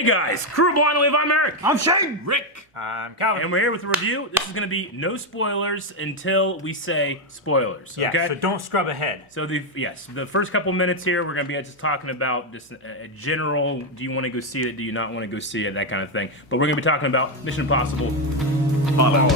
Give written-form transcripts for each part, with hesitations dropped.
Hey guys, Crew Blind Wave, I'm Eric. I'm Shane. Rick. I'm Cavill. And we're here with a review. This is going to be no spoilers until we say spoilers, Yeah, okay? so don't scrub ahead. So the first couple minutes here, we're going to be just talking about just a general, do you want to go see it, do you not want to go see it, that kind of thing. But we're going to be talking about Mission Impossible Fallout.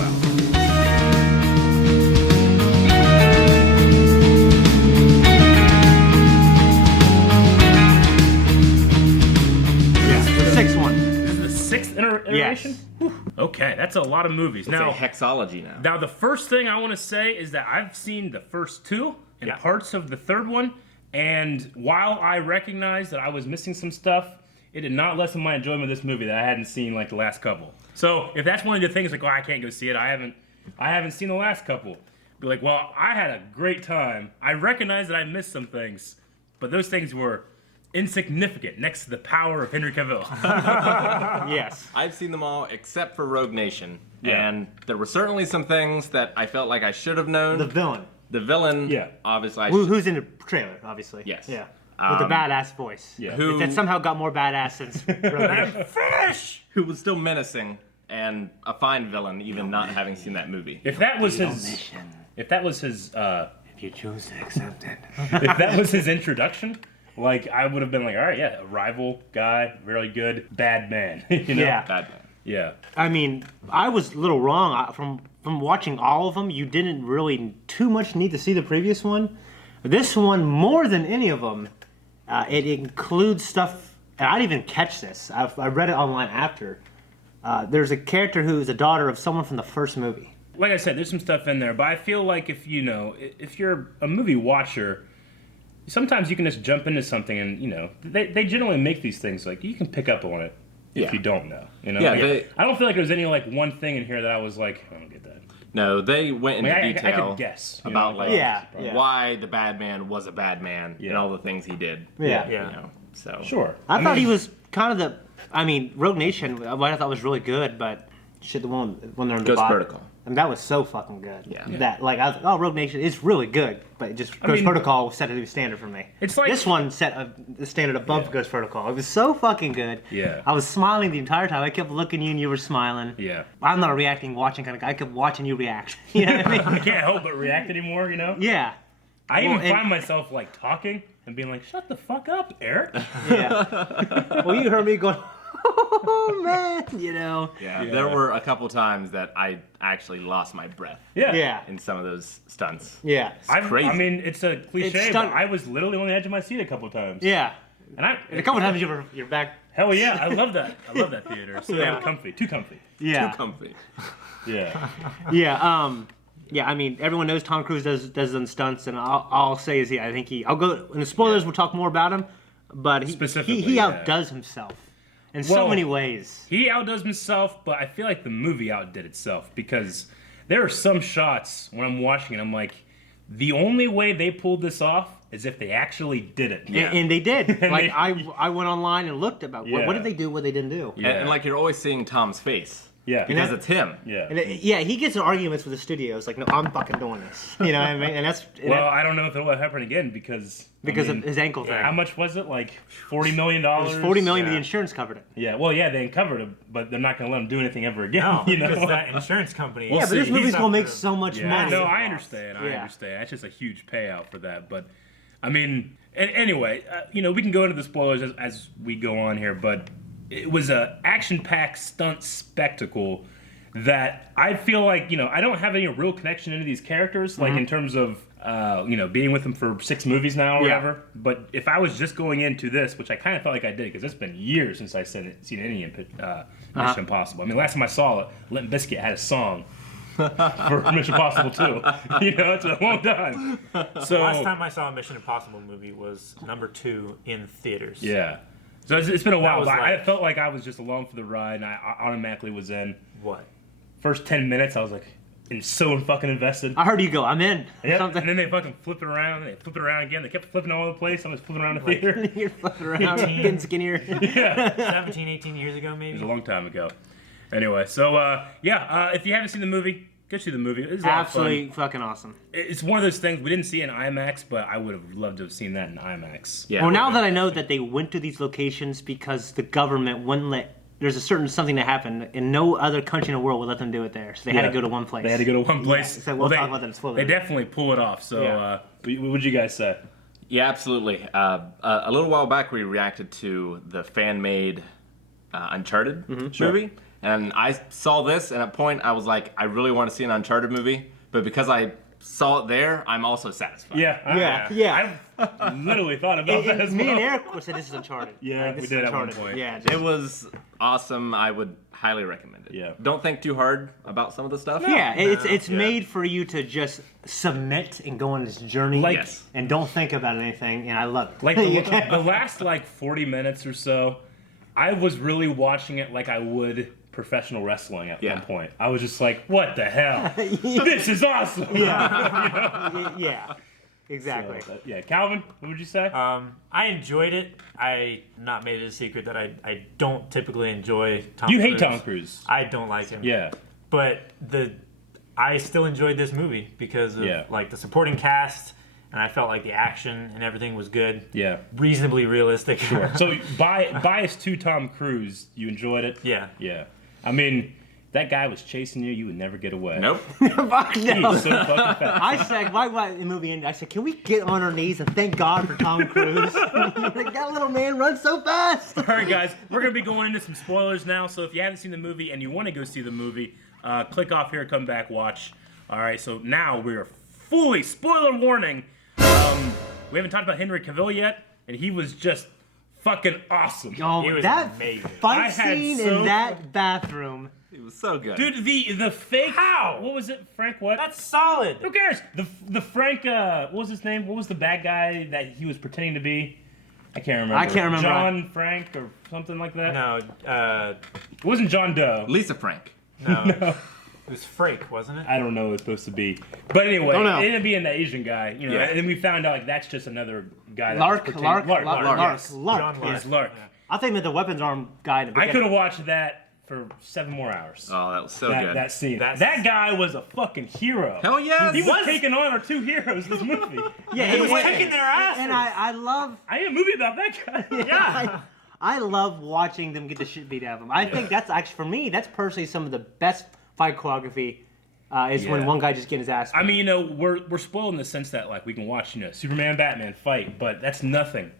Iteration? Yes. Okay, that's a lot of movies. It's now, a hexology now. Now, the first thing I want to say is that I've seen the first two and parts of the third one, and while I recognize that I was missing some stuff, it did not lessen my enjoyment of this movie that I hadn't seen like the last couple. So if that's one of the things like, oh, I can't go see it, I haven't seen the last couple. Be like, well, I had a great time. I recognize that I missed some things, but those things were insignificant next to the power of Henry Cavill. Yes. I've seen them all except for Rogue Nation. Yeah. And there were certainly some things that I felt like I should have known. The villain. The villain, yeah. Obviously. Who's in the trailer, obviously. Yes. Yeah. With the badass voice. Yeah. That somehow got more badass since Finish! Who was still menacing and a fine villain, even not having seen that movie. If that was his... If you choose to accept it. If that was his introduction... Like, I would have been like, all right, yeah, a rival guy, really good, bad man. You know? Yeah. Bad man. Yeah. I mean, I was a little wrong. From watching all of them, you didn't really too much need to see the previous one. This one, more than any of them, it includes stuff, and I didn't even catch this. I read it online after. There's a character who is a daughter of someone from the first movie. Like I said, there's some stuff in there, but I feel like if you're a movie watcher, sometimes you can just jump into something and, they generally make these things like, you can pick up on it if you don't know. Yeah, like, I don't feel like there's any, like, one thing in here that I was like, I don't get that. No, they went into detail I could guess. About, why the bad man was a bad man and all the things he did. Yeah. So. Sure. I thought he was kind of Rogue Nation, what I thought was really good, but shit, the one when they're in the Ghost bottom. Protocol. And that was so fucking good. Yeah. That, like, I was like, oh, Rogue Nation is really good, but Ghost Protocol set a new standard for me. It's like... This one set the standard above Ghost Protocol. It was so fucking good. Yeah. I was smiling the entire time. I kept looking at you and you were smiling. Yeah. I'm not a reacting, watching kind of guy. I kept watching you react. You know what I mean? I can't help but react anymore, Yeah. I even find myself, like, talking and being like, shut the fuck up, Eric. Yeah. Well, you heard me going... Oh man, Yeah, there were a couple times that I actually lost my breath. Yeah. In some of those stunts. Yeah. It's crazy. I mean, it's a cliche, but I was literally on the edge of my seat a couple times. Yeah. And a couple times you're back. Hell yeah, I love that. I love that theater. So comfy, too comfy. Yeah. Too comfy. Yeah. Yeah. Yeah. I mean, everyone knows Tom Cruise does them stunts, and I'll say is I think I'll go in the spoilers. We'll talk more about him, but he outdoes himself. In so many ways. He outdoes himself, but I feel like the movie outdid itself because there are some shots when I'm watching it, I'm like, the only way they pulled this off is if they actually did it. Yeah. And they did. Like, I went online and looked about what did they do, what they didn't do. Yeah. And like, you're always seeing Tom's face. Yeah. Because it's him. Yeah. And he gets in arguments with the studios, like, no, I'm fucking doing this. You know what I mean? And that's... I don't know if it will happen again because of his ankle thing. How much was it? Like $40 million? It was $40 million, the insurance covered it. Yeah, well, yeah, they covered it, but they're not going to let him do anything ever again. No, because that insurance company... But this movie's going to make so much money. No, I understand. I understand. That's just a huge payout for that. But, I mean, anyway, we can go into the spoilers as we go on here, but it was a action-packed stunt spectacle that I feel like, I don't have any real connection into these characters, like in terms of, being with them for 6 movies now or whatever. But if I was just going into this, which I kind of felt like I did, because it's been years since I've seen any Mission Impossible. I mean, last time I saw it, Limp Bizkit had a song for Mission Impossible 2. It's a long time. So last time I saw a Mission Impossible movie was number 2 in theaters. Yeah. So it's been a while, but I felt like I was just along for the ride, and I automatically was in. What? First 10 minutes, I was like, so fucking invested. I heard you go, I'm in. Yep. And then they fucking flip it around, and they flip it around again. They kept flipping all over the place. I was flipping around the theater. You're flipping around, getting skinnier. Yeah. 17, 18 years ago, maybe? It was a long time ago. Anyway, so, if you haven't seen the movie, Go see the movie. It's a lot of fun. Absolutely fucking awesome. It's one of those things we didn't see in IMAX, but I would have loved to have seen that in IMAX. Yeah. Well, now that I know that they went to these locations because the government wouldn't let. There's a certain something that happened, and no other country in the world would let them do it there. So they had to go to one place. They had to go to one place. Yeah, so we'll talk about that in spoilers. They definitely pull it off. So, Yeah. what would you guys say? Yeah, absolutely. A little while back, we reacted to the fan-made Uncharted movie, and I saw this, and at a point, I was like, I really want to see an Uncharted movie, but because I saw it there, I'm also satisfied. Yeah. I literally thought about that as Me well. and Eric said this is Uncharted. Yeah, Like, this we is did at one Uncharted. point. Yeah, It was awesome. I would highly recommend it. Yeah. Don't think too hard about some of the stuff. it's made for you to just submit and go on this journey, Yes. and don't think about anything. And I love it. Like the last 40 minutes or so, I was really watching it like I would professional wrestling at one point. I was just like, what the hell? This is awesome. Yeah, exactly. So, Calvin, what would you say? I enjoyed it. I not made it a secret that I don't typically enjoy Tom You Cruise. hate Tom Cruise. I don't like him. Yeah. But I still enjoyed this movie because of the supporting cast, and I felt like the action and everything was good. Yeah. Reasonably realistic. Sure. So bias to Tom Cruise, you enjoyed it? Yeah. Yeah. I mean, that guy was chasing you. You would never get away. Nope. Fuck He's no. so fucking fast. I said, why the movie ended? I said, can we get on our knees and thank God for Tom Cruise? That little man runs so fast. All right, guys, we're going to be going into some spoilers now. So if you haven't seen the movie and you want to go see the movie, click off here, come back, watch. All right, so now we're fully spoiler warning. We haven't talked about Henry Cavill yet, and he was just fucking awesome. Oh, He was that amazing. I fight had scene so- in that bathroom. It was so good. Dude, the fake... How? What was it, Frank? What? That's solid. Who cares? The Frank, what was his name? What was the bad guy that he was pretending to be? I can't remember. I can't remember. John Frank or something like that? No, It wasn't John Doe. Lisa Frank. no. It was Frank, wasn't it? I don't know what it's supposed to be. But anyway, Don't know. it ended up being the Asian guy, you know, Yeah. and then we found out that's just another guy that Lark. was pretending- Lark. yes. Lark. John Lark. He's Lark. I think that the weapons arm guy in the I beginning. could have watched that for 7 more hours. Oh, that was so that, good. that scene. That's- That guy was a fucking hero. Hell yes. He was taking on our 2 heroes this movie. Yeah, He was and- kicking their asses. And I love. I need a movie about that guy. Yeah. I love watching them get the shit beat out of them. I think that's actually, for me, that's personally some of the best fight choreography is when Yeah. one guy just getting his ass beat. I mean, you know, we're spoiled in the sense that we can watch, Superman, Batman fight, but that's nothing.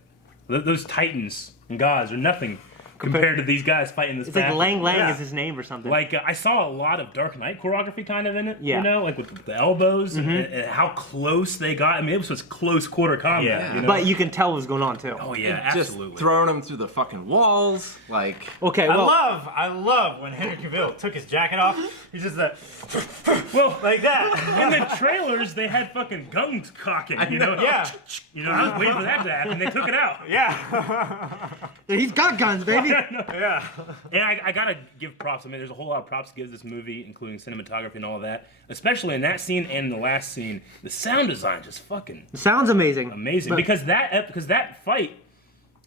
Those titans and gods are nothing compared to these guys fighting this. It's like bathroom. Lang Yeah. is his name or something. I saw a lot of Dark Knight choreography kind of in it. Yeah. You know, with the elbows and how close they got. I mean, it was close quarter combat. Yeah. You know? But you can tell what's going on too. oh yeah, Just absolutely. throwing them through the fucking walls. Okay, well, I love when Henry Cavill took his jacket off. He's just well, like that. in the trailers they had fucking guns cocking. You know. Yeah. You know, I was waiting for that to happen. They took it out. Yeah. he's got guns, baby. Yeah. And I gotta give props. I mean, there's a whole lot of props to give this movie, including cinematography and all that. Especially in that scene and in the last scene, the sound design just fucking Sounds amazing. amazing. But- Because that fight,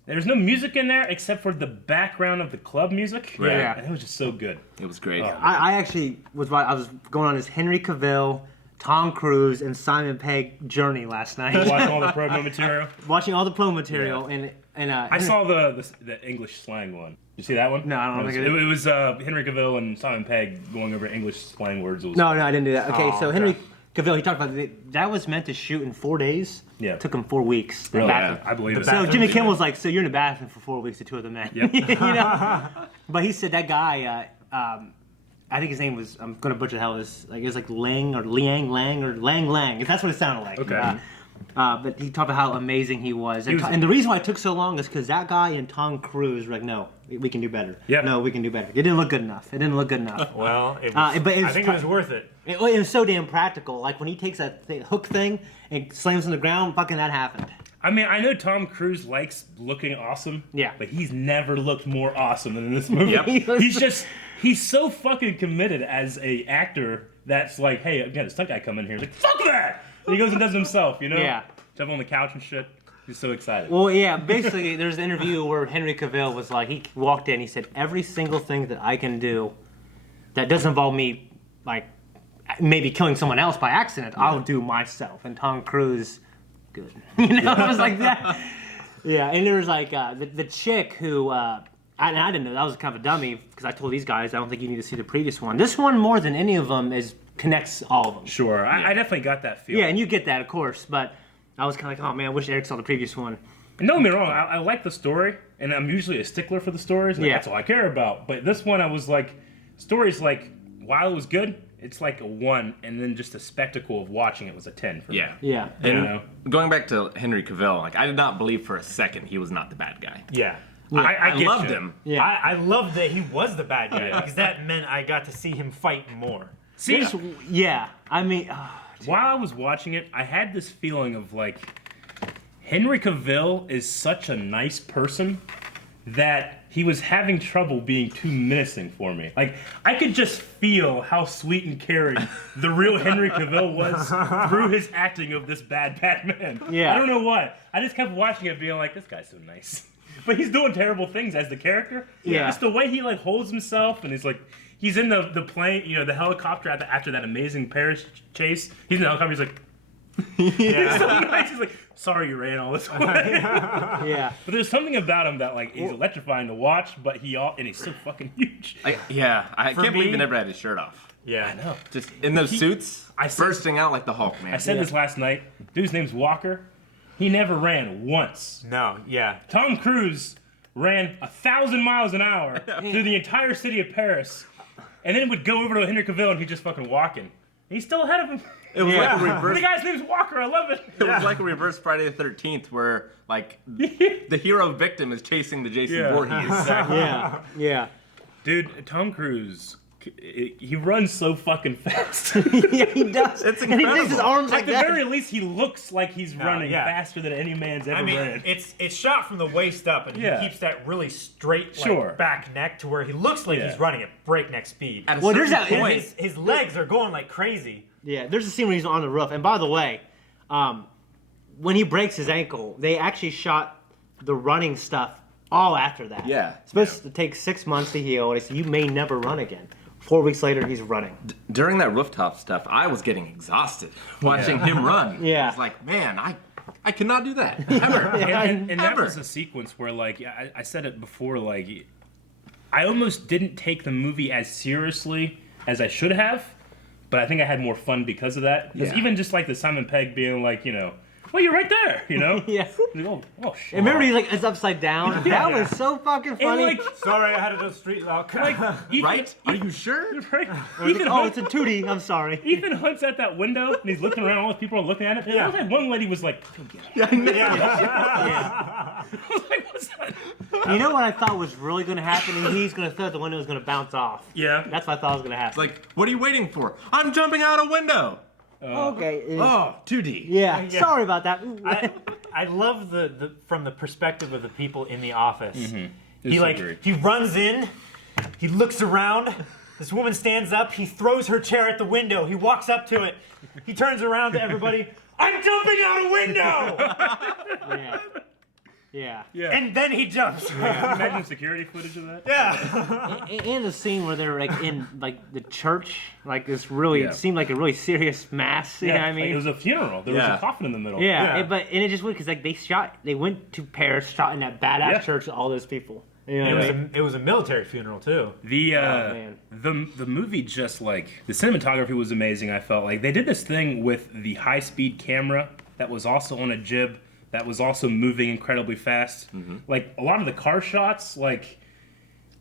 there's no music in there except for the background of the club music. Right. Yeah. And it was just so good. It was great. I actually I was going on this Henry Cavill, Tom Cruise, and Simon Pegg journey last night, Watching all the promo material. watching all the pro material and I saw the English slang one. You see that one? No, I don't think I it did. was Henry Cavill and Simon Pegg going over English slang words. It was, No, I didn't do that. Okay, Oh, so okay. Henry Cavill, he talked about that was meant to shoot in 4 days. Yeah. It took him 4 weeks. Really? Bathroom. I believe it. So bathroom Jimmy scene. Kimmel's like, so you're in the bathroom for 4 weeks, the two of the men. Yep. You know? But he said that guy, I think his name was, I'm gonna butcher the hell this, it was like Lang or Liang Lang or Lang Lang. That's what it sounded like. Okay. But he talked about how amazing he was. And, was- and the reason why it took so long is because that guy and Tom Cruise were like, no, we can do better. Yeah. No, we can do better. It didn't look good enough. It didn't look good enough. Well, it was, but it was I think it was worth it. It was so damn practical. Like when he takes that hook thing and slams on the ground, fucking that happened. I mean, I know Tom Cruise likes looking awesome. Yeah. But he's never looked more awesome than in this movie. Yep. He's so fucking committed as a actor that's like, hey, again, a stunt guy come in here. He's like, fuck that! And he goes and does it himself, you know? Yeah. Jump on the couch and shit. He's so excited. Well, yeah, basically, there's an interview where Henry Cavill was like, he walked in, he said, every single thing that I can do that doesn't involve me, like, maybe killing someone else by accident. I'll do myself. And Tom Cruise, good. It was like that. Yeah, and there was like the chick who, I didn't know, that was kind of a dummy, because I told these guys, I don't think you need to see the previous one. This one, more than any of them, connects all of them. Sure, I definitely got that feel. Yeah, and you get that, of course, but I was kind of like, oh man, I wish Eric saw the previous one. And don't get me wrong, I like the story, and I'm usually a stickler for the stories, and that's all I care about. But this one, I was like, stories like, while it was good, it's like a 1, and then just the spectacle of watching it was a 10 for me. Yeah. You know? Going back to Henry Cavill, like I did not believe for a second he was not the bad guy. Yeah. I loved him. Yeah. I loved that he was the bad guy because that meant I got to see him fight more. See, I mean... while I was watching it, I had this feeling of like, Henry Cavill is such a nice person that he was having trouble being too menacing for me. Like, I could just feel how sweet and caring the real Henry Cavill was through his acting of this bad Batman. Yeah. I don't know why. I just kept watching it being like, this guy's so nice. But he's doing terrible things as the character. Yeah. Just the way he like holds himself, and he's like, he's in the plane, you know, the helicopter after that amazing Paris chase. He's in the helicopter, he's like, he's so nice. He's like, sorry you ran all this way. Yeah. But there's something about him that like he's electrifying to watch, but and he's so fucking huge. I can't believe he never had his shirt off. Yeah. I know. Just in those suits, bursting out like the Hulk, man. I said this last night. Dude's name's Walker. He never ran once. No, yeah. Tom Cruise ran 1,000 miles an hour through the entire city of Paris, and then would go over to Henry Cavill and he's just fucking walking. He's still ahead of him. It was like a reverse. The guy's name's Walker. I love it. It was like a reverse Friday the 13th, where like the hero victim is chasing the Jason Voorhees. Yeah. Dude, Tom Cruise, he runs so fucking fast. Yeah, he does. It's And he incredible. takes his arms At like the that. very least, he looks like he's running faster than any man's ever ran. it's shot from the waist up, and he keeps that really straight back neck to where he looks like he's running at breakneck speed. At a Well, there's certain that- point, His legs are going like crazy. Yeah, there's a scene where he's on the roof. And by the way, when he breaks his ankle, they actually shot the running stuff all after that. Yeah. It's supposed to take 6 months to heal, and they said, you may never run again. 4 weeks later, he's running. during that rooftop stuff, I was getting exhausted watching him run. Yeah. I was like, man, I cannot do that ever. And that Ever. was a sequence where, like, I said it before, like, I almost didn't take the movie as seriously as I should have, but I think I had more fun because of that. Because even just, like, the Simon Pegg being like, you know, well, you're right there, you know? Yeah. Oh, shit. And remember, he's like, it's upside down. That was so fucking funny. And, like, Sorry, I had to do street lock. Right? Are you sure? Right? Ethan Oh, Hunt, it's a tootie. I'm sorry. Ethan Hunt's at that window, and he's looking around, all the people are looking at it. And I was like, one lady was like, go get him. I was like, what's that? You know what I thought was really going to happen? And he's going to throw the window, is going to bounce off. Yeah. That's what I thought was going to happen. Like, what are you waiting for? I'm jumping out a window. Okay. Oh, 2D. Yeah. Sorry about that. I love the from the perspective of the people in the office. Disagree. He runs in, he looks around. This woman stands up. He throws her chair at the window. He walks up to it. He turns around to everybody. I'm jumping out a window. Yeah. And then he jumps. Imagine security footage of that. Yeah. And the scene where they're like in like the church, like this really it seemed like a really serious mass. You know what I mean? Like it was a funeral. There was a coffin in the middle. Yeah. But it just went because like they went to Paris, shot in that badass church with all those people. You know what I mean? It was a military funeral too. The movie just like the cinematography was amazing. I felt like they did this thing with the high speed camera that was also on a jib that was also moving incredibly fast. Like a lot of the car shots, like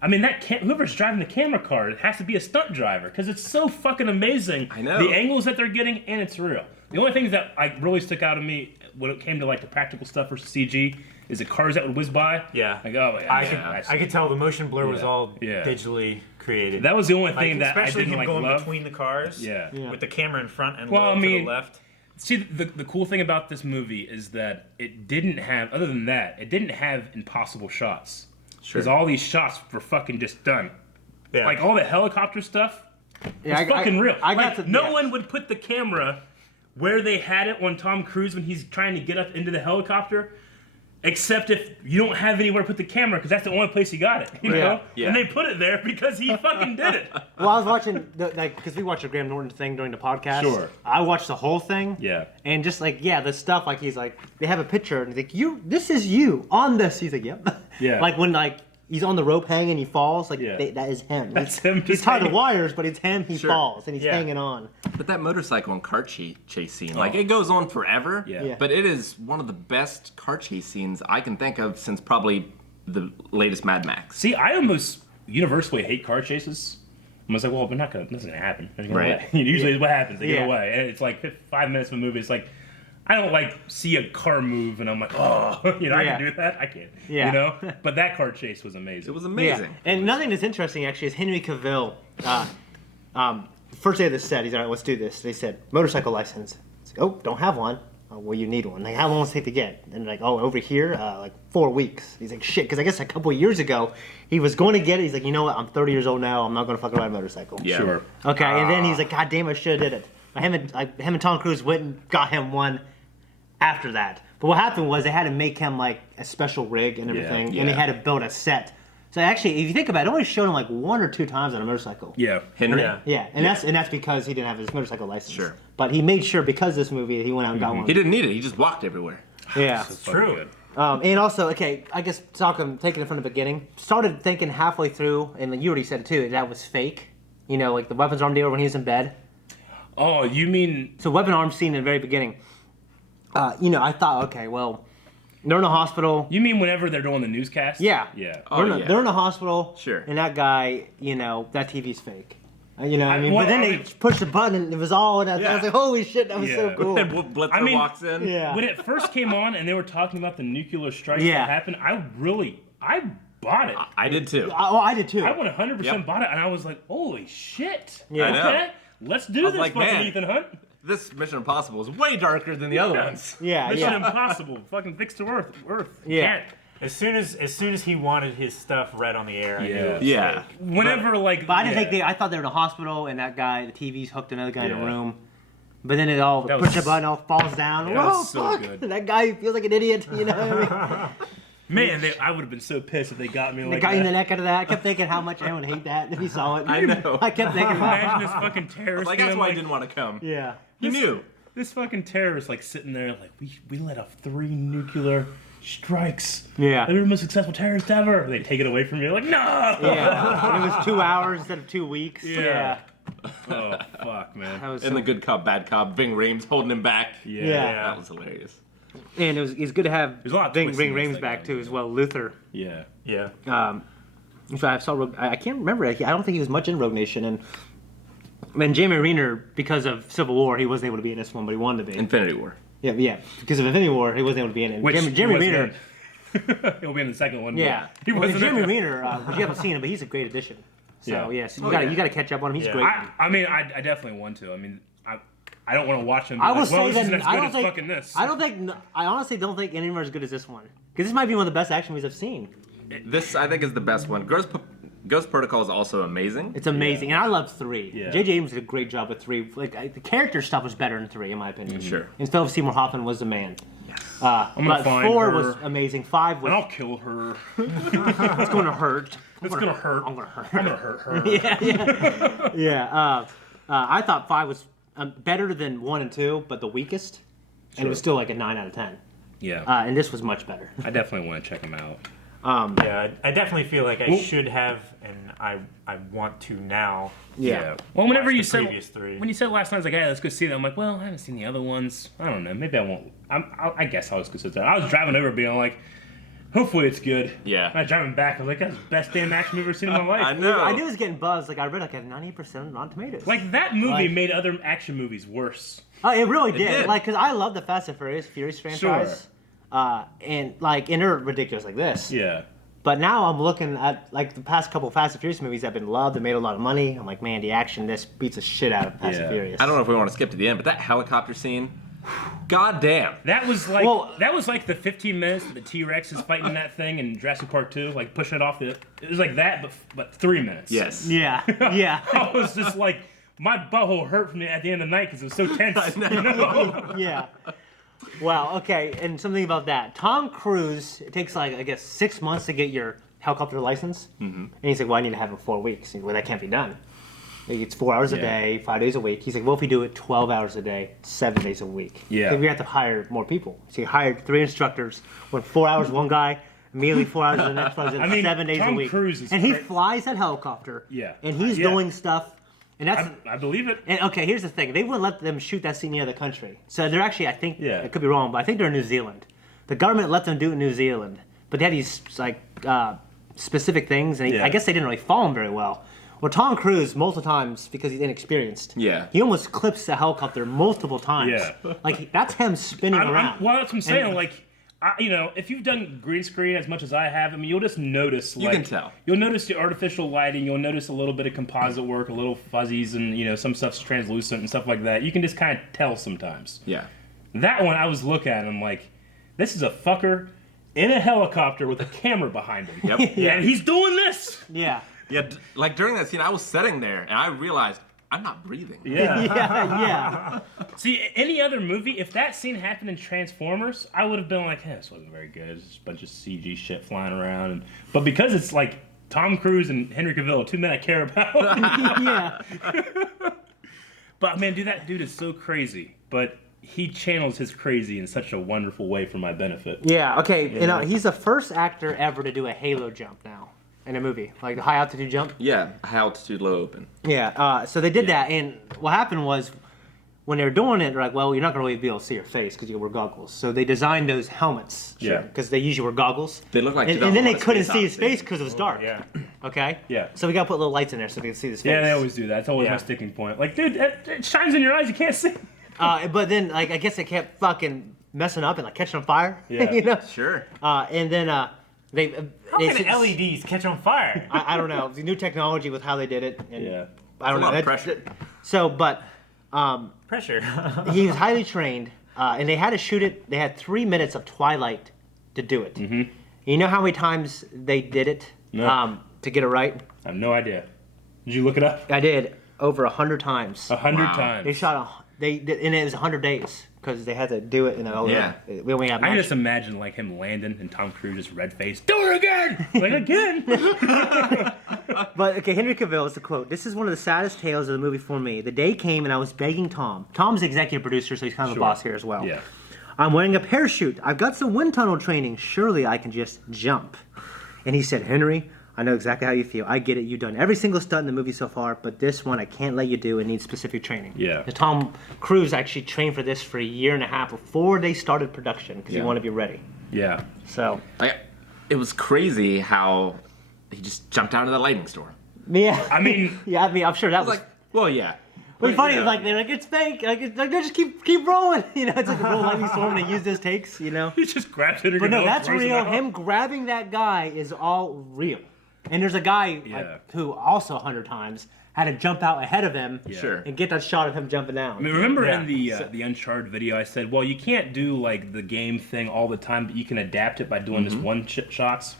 I mean whoever's driving the camera car, it has to be a stunt driver because it's so fucking amazing. I know the angles that they're getting, and it's real. The only things that like really stuck out to me when it came to like the practical stuff versus CG is the cars that would whiz by. Yeah. Like oh yeah, I could tell the motion blur was all Yeah. digitally created. That was the only thing that I especially didn't him like going love. between the cars. Yeah. With the camera in front and Well, low I to mean, the left. See, the cool thing about this movie is that it didn't have, other than that, it didn't have impossible shots. Sure. Because all these shots were fucking just done. Yeah. Like all the helicopter stuff, Yeah, it's fucking real. I got like, to, no one would put the camera where they had it on Tom Cruise when he's trying to get up into the helicopter Except if you don't have anywhere to put the camera, because that's the only place you got it, you know? Yeah. And they put it there because he fucking did it. Well, I was watching, because we watched the Graham Norton thing during the podcast. Sure. I watched the whole thing. Yeah. And just the stuff, he's like, they have a picture, and he's like, this is you on this. He's like, yep. Yeah. Like when, he's on the rope hanging, he falls, that is him. That's him He's just tied to hanging. wires, but it's him, he Sure. falls, and he's hanging on. But that motorcycle and car chase scene, it goes on forever. Yeah. But it is one of the best car chase scenes I can think of since probably the latest Mad Max. See, I almost universally hate car chases. I'm just like, well, they're not gonna, nothing's gonna happen. They're gonna Right. Usually is what happens. They Yeah. get away. And it's like 5 minutes of a movie. It's like, I don't see a car move and I'm like, oh, I can do that. I can't. Yeah. You know? But that car chase was amazing. It was amazing. Yeah. And nothing that's interesting, actually, is Henry Cavill. First day of the set, he's all right, let's do this. They said, motorcycle license. He's like, oh, don't have one. Oh, well, you need one. Like, how long does it take to get? And they're like, oh, over here, 4 weeks. He's like, shit, because I guess a couple of years ago, he was going to get it. He's like, you know what? I'm 30 years old now. I'm not going to fucking ride a motorcycle. Yeah. Sure. Okay, and then he's like, God damn, I should have did it. Him and Tom Cruise went and got him one after that. But what happened was they had to make him a special rig and everything, and they had to build a set. So actually, if you think about it, only showed him 1 or 2 times on a motorcycle. Yeah. Henry? Yeah, and that's because he didn't have his motorcycle license. Sure. But he made sure because of this movie, he went out and got one. He didn't need it. He just walked everywhere. Yeah. It's true. And also, okay, I guess taking it from the beginning, started thinking halfway through, and you already said it too, that was fake. You know, the weapons arm dealer when he was in bed. Oh, you mean... So weapon arm scene in the very beginning. I thought, okay, well, they're in a hospital. You mean whenever they're doing the newscast? Yeah. Yeah. They're in a hospital. Sure. And that guy, that TV's fake. You know what I mean? Well, But then I they mean- pushed the button and it was all in that. I was like, holy shit, that was so Yeah. cool. And Blitzer I mean, walks in. Yeah. When it first came on and they were talking about the nuclear strikes Yeah. that happened, I bought it. I did too. Oh, I did too. I 100% Yep. bought it, and I was like, holy shit. Yeah. I know. Okay, let's do was this, like, fucking man. Ethan Hunt. This Mission Impossible is way darker than the other ones. Yeah, Mission yeah. Impossible. Fucking fix to Earth. Yeah. Can't. As soon as he wanted his stuff read on the air, I knew it was Yeah. fake. Whenever, But I didn't think I thought they were in a hospital and that guy, the TV's hooked another guy in a Yeah. room. But then it all That push was- a button, all falls down. that Whoa, was so fuck! good. That guy feels like an idiot. You know what I mean? Man, I would have been so pissed if they got me The like guy that. in the neck out of that. I kept thinking how much everyone hate that if he saw it. I know. I kept thinking about it. Imagine this fucking terrorist. Like, that's being why I like, didn't want to come. Yeah. He knew. This fucking terrorist sitting there we let off 3 nuclear strikes. Yeah. They were the most successful terrorists ever. They take it away from you. Like, no. Yeah. And it was 2 hours instead of 2 weeks. Yeah. Oh fuck, man. That was And so- the good cop, bad cop, Ving Rhames holding him back. Yeah. That was hilarious. And it's good to have There's a lot of Ring twists in this Rames thing, back though. too as well. Luther. Yeah. Yeah. In fact, I saw Rogue, I can't remember. I don't think he was much in Rogue Nation. And Jeremy Renner, because of Civil War, he wasn't able to be in this one, but he wanted to be. Infinity War. Yeah. Because of Infinity War, he wasn't able to be in it. Which Jeremy he Renner. wasn't in. He'll be in the second one. but Yeah. He Well, wasn't Jeremy in. Renner, which you haven't seen him, but he's a great addition. So Yeah. so you got to catch up on him. He's Yeah. great. I mean, I definitely want to. I mean, I don't want to watch him. Be I will like, well, say this isn't that as I good don't as think fucking this. I honestly don't think any more as good as this one. Because this might be one of the best action movies I've seen. This, I think, is the best one. Ghost Protocol is also amazing. It's amazing, and I love 3. Yeah. J.J. Abrams did a great job with 3. The character stuff was better in 3, in my opinion. Sure. And Philip Seymour Hoffman was the man. Yes. I'm gonna But find 4 her. was amazing. 5 And I'll was kill her. it's going to hurt. It's gonna hurt. I'm gonna hurt. I'm gonna hurt her. Yeah. I thought 5 was better than 1 and 2, but the weakest, and it was still like a 9 out of 10. Yeah. And this was much better. I definitely want to check him out. Yeah, I definitely feel like I should have, and I want to now. Yeah. Well, whenever Watch you the said previous 3. when you said last night, I was like, "Hey, let's go see them." I'm like, "Well, I haven't seen the other ones. I don't know. Maybe I won't." I guess I'll just go sit there. I was driving over, being like, "Hopefully it's good." Yeah. And I driving back, I was like, "That's the best damn action movie I've ever seen in my life." I know. I knew it was getting buzzed. Like I read, like a 90% Rotten Tomatoes. Like that movie Like- made other action movies worse. Oh, it really did. did. Like, cause I love the Fast and Furious franchise. And they're ridiculous like this. Yeah. But now I'm looking at like the past couple Fast and Furious movies that have been loved and made a lot of money. I'm like, man, the action this beats the shit out of Fast and Yeah. Furious. I don't know if we want to skip to the end, but that helicopter scene, god damn. That was like Well- the 15 minutes that the T-Rex is fighting that thing in Jurassic Park 2, like pushing it off the. It was like that, but 3 minutes. Yes. Yeah, yeah, I was just like, my butthole hurt from me at the end of the night because it was so tense. I know. You know? yeah. Well, okay, and something about that. Tom Cruise, it takes like, I guess, 6 months to get your helicopter license. Mm-hmm. And he's like, well, I need to have it in 4 weeks. He's like, well, that can't be done. It's 4 hours a day, 5 days a week. He's like, well, if we do it 12 hours a day, 7 days a week. Yeah. Like, we have to hire more people. So he hired 3 instructors. Went 4 hours one guy, immediately 4 hours the next person, 7 days Tom a week. Cruise is and he flies that helicopter. Yeah. And he's doing stuff. And that's I believe it. And okay, here's the thing. They wouldn't let them shoot that scene in any other country. So they're actually, I think, I could be wrong, but I think they're in New Zealand. The government let them do it in New Zealand. But they had these, like, specific things, and I guess they didn't really follow him very well. Well, Tom Cruise, multiple times, because he's inexperienced, he almost clips the helicopter multiple times. Yeah. Like, that's him spinning around. Well, that's what I'm saying. Like, if you've done green screen as much as I have, I mean, you'll just notice. You can tell. You'll notice the artificial lighting. You'll notice a little bit of composite work, a little fuzzies, and some stuff's translucent and stuff like that. You can just kind of tell sometimes. Yeah. That one, I was looking at, and I'm like, this is a fucker in a helicopter with a camera behind him. Yep. And he's doing this. Yeah. Yeah. Like during that scene, I was sitting there and I realized I'm not breathing. Yeah. Yeah. See, any other movie, if that scene happened in Transformers, I would have been like, this wasn't very good. It's just a bunch of CG shit flying around. But because it's like Tom Cruise and Henry Cavill, 2 men I care about. Yeah. But man, that dude is so crazy. But he channels his crazy in such a wonderful way for my benefit. Yeah, okay. He's the first actor ever to do a halo jump now in a movie. Like the high altitude jump. Yeah. High altitude, low open. Yeah, so they did that, and what happened was, when they were doing it, they're like, well, you're not going to really be able to see your face because you wear goggles. So they designed those helmets. Yeah. Because they usually wear goggles. They look like and then they couldn't see his face because it was dark. Yeah. Okay? Yeah. So we got to put little lights in there so they can see his face. Yeah, they always do that. It's always my sticking point. Like, dude, it shines in your eyes. You can't see. But then, like, I guess they kept fucking messing up and, like, catching on fire. Yeah. Sure. And then they... How can LEDs catch on fire? I don't know. The new technology with how they did it. And I don't It's a know. lot of pressure. So, but... Pressure. he was highly trained, and they had to shoot it. They had 3 minutes of twilight to do it. Mm-hmm. You know how many times they did it to get it right? I have no idea. Did you look it up? I did over 100 times. 100 Wow. times. They shot and it was 100 days because they had to do it. We only have. I can just imagine like him landing and Tom Cruise just red faced. Do it again! Like again! But okay, Henry Cavill is the quote. This is one of the saddest tales of the movie for me. The day came and I was begging Tom. Tom's the executive producer, so he's kind of the boss here as well. Yeah. I'm wearing a parachute. I've got some wind tunnel training. Surely I can just jump. And he said, Henry, I know exactly how you feel. I get it. You've done every single stunt in the movie so far, but this one I can't let you do. It needs specific training. Yeah. And Tom Cruise actually trained for this for 1.5 years before they started production because he wanted to be ready. Yeah. So. It was crazy how he just jumped out of the lighting store. Yeah. I mean, I'm sure that was Like, well, yeah. But funny, like they're like it's fake, like they just keep rolling, It's like a real lightning storm. They use those takes, he just grabs it. But no, that's real. Him grabbing that guy is all real. And there's a guy who also 100 times had to jump out ahead of him, Sure, and get that shot of him jumping down. I mean, remember in the Uncharted video, I said, well, you can't do like the game thing all the time, but you can adapt it by doing this one shots.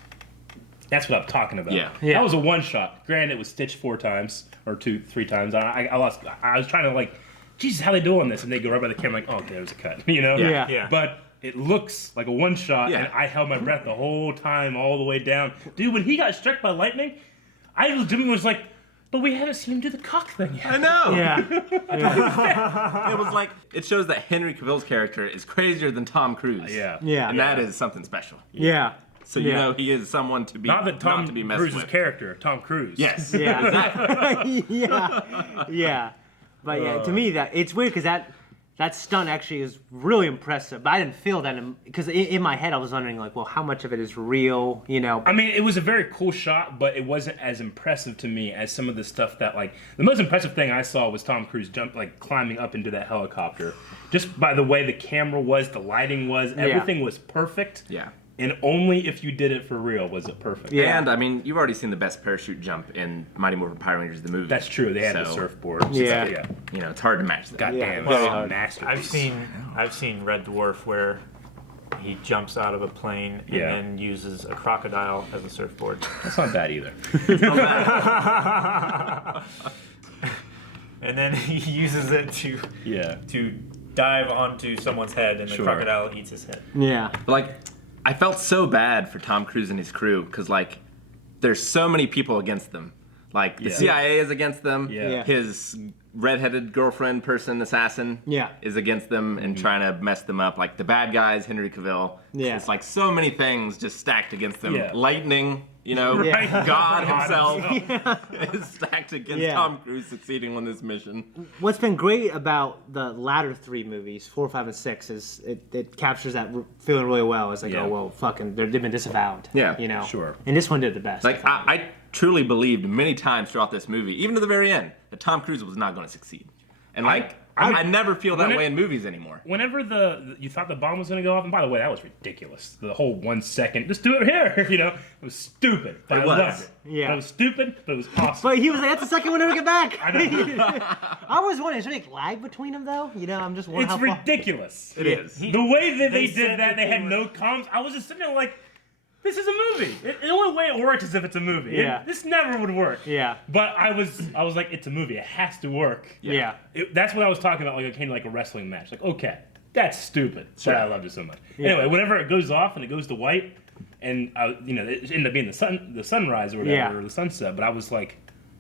That's what I'm talking about. Yeah. That was a one shot. Granted, it was stitched 4 times or 2-3 times. I lost. I was trying to like, Jesus, how they doing this? And they go right by the camera, like, oh, okay, there's a cut. Yeah. But it looks like a one shot, and I held my breath the whole time, all the way down. Dude, when he got struck by lightning, I legitimately was like, but we haven't seen him do the cock thing yet. I know. Yeah. It was like, it shows that Henry Cavill's character is crazier than Tom Cruise. Yeah. And that is something special. Yeah. So you know he is someone to be Not that Tom not to be messed Cruise's with. character, Tom Cruise. Yes. Yeah. Yeah. But yeah, to me that it's weird because that stunt actually is really impressive. But I didn't feel that because in my head I was wondering like, well, how much of it is real? I mean, it was a very cool shot, but it wasn't as impressive to me as some of the stuff that like the most impressive thing I saw was Tom Cruise climbing up into that helicopter. Just by the way the camera was, the lighting was, everything was perfect. Yeah. And only if you did it for real was it perfect. Yeah. And I mean, you've already seen the best parachute jump in Mighty Morphin Power Rangers the movie. That's true. They had the surfboard. Yeah. You know, it's hard to match that. Goddamn. Well, masterpiece. I've seen Red Dwarf where he jumps out of a plane and then uses a crocodile as a surfboard. That's not bad either. And then he uses it to dive onto someone's head and the crocodile eats his head. Yeah. But, like, I felt so bad for Tom Cruise and his crew because, like, there's so many people against them. Like, the CIA is against them. Yeah. His redheaded girlfriend person, assassin, is against them and trying to mess them up. Like, the bad guys, Henry Cavill. Yeah. It's like so many things just stacked against them. Yeah. Lightning, you know, God himself is stacked against Tom Cruise succeeding on this mission. What's been great about the latter 3 movies, 4, 5, and 6, is it captures that feeling really well. It's like, oh, well, fucking, they've been disavowed. Yeah. You know? Sure. And this one did the best. Like, I truly believed many times throughout this movie, even to the very end, that Tom Cruise was not going to succeed. And, like, I never feel that way in movies anymore. Whenever you thought the bomb was going to go off, and by the way, that was ridiculous. The whole 1 second, just do it here, you know? It was stupid. But I loved it. Yeah. It was stupid, but it was awesome. But he was like, that's the second one to get back. I was wondering, is there any lag between them, though? You know, I'm just wondering It's how far... ridiculous. It is. The way that they said did that, they had were- no comms. I was just sitting there like, this is a movie. The only way it works is if it's a movie. Yeah. This never would work. Yeah. But I was like, it's a movie. It has to work. Yeah. That's what I was talking about. Like, it came to like a wrestling match. Like, okay, that's stupid. Sure. But I loved it so much. Anyway, whenever it goes off and it goes to white, and it ended up being the sunrise or whatever, or the sunset. But I was like,